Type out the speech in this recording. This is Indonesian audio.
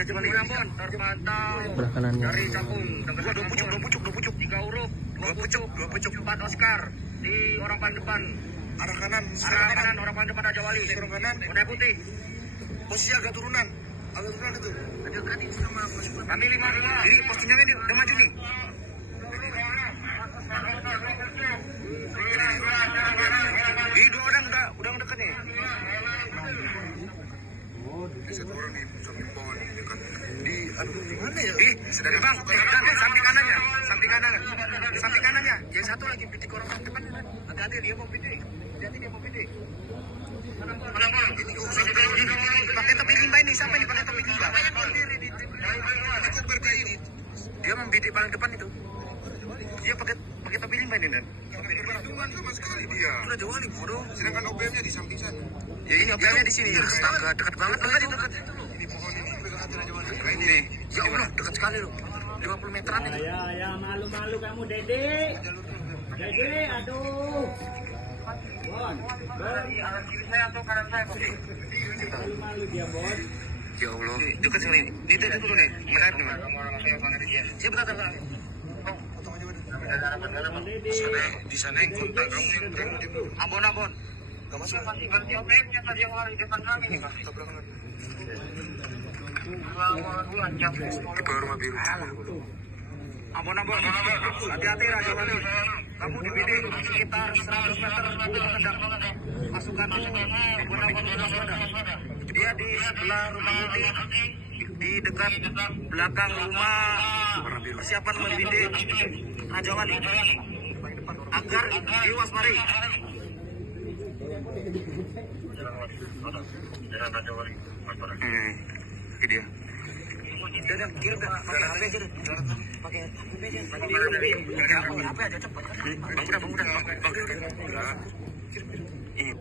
Ambon terpantau Sebelah kanannya. dari Cakung. Dua pucuk. 3 huruf. 2 pucuk. 4 Oscar di orang paling depan. Arah kanan Orang paling depan Raja Wali. Orang kanan. Warna putih. Posisi agak turunan itu. Kami 5. Jadi posisinya ini udah maju nih. Ini 2 orang udah deket nih. Satu orang di samping pohon dekat di mana ya? Sedang bang, samping kanannya. Yang satu lagi pitik orang depan. Hati-hati dia mau pitik. Pakai topi limba ini, siapa ini pakai topi limba? Dia membidik paling depan itu. Dia pakai topi limba ini dan. Sama sekali dia. Raja Wali bodoh. Sedangkan OBM-nya di samping sana. Ya ini OBM-nya di sini. Dekat banget dekat. Ini pohon ini dekat Raja Wali. Nih, ya Allah, dekat sekali loh. 50 meteran ini. Ya, malu-malu kamu, Dede. Dede, aduh. Bon. Malu-malu dia, Bon. Ya Allah, dekat sini. Ini dekat dulu nih. Menarik nih, Mas. Siap, bentar. Di sana yang kontak kamu yang Ambon. nggak masuk. Ganti OBM-nya tadi yang lari depan kami nih, Pak. Tabrakan. Tipe rumah biru. Ambon. Hati-hati Raja Wali. Kamu dibidik sekitar 100 meter menghadap pasukan Ambon waspada. Dia di sebelah rumah putih, di dekat belakang rumah persiapan membidik Raja Wali. Agar diwaspadai. Ini dia. Dan kirim dah, pakai HP aja deh. Pakai HP aja cepat. Bang udah. Kirim. Ini.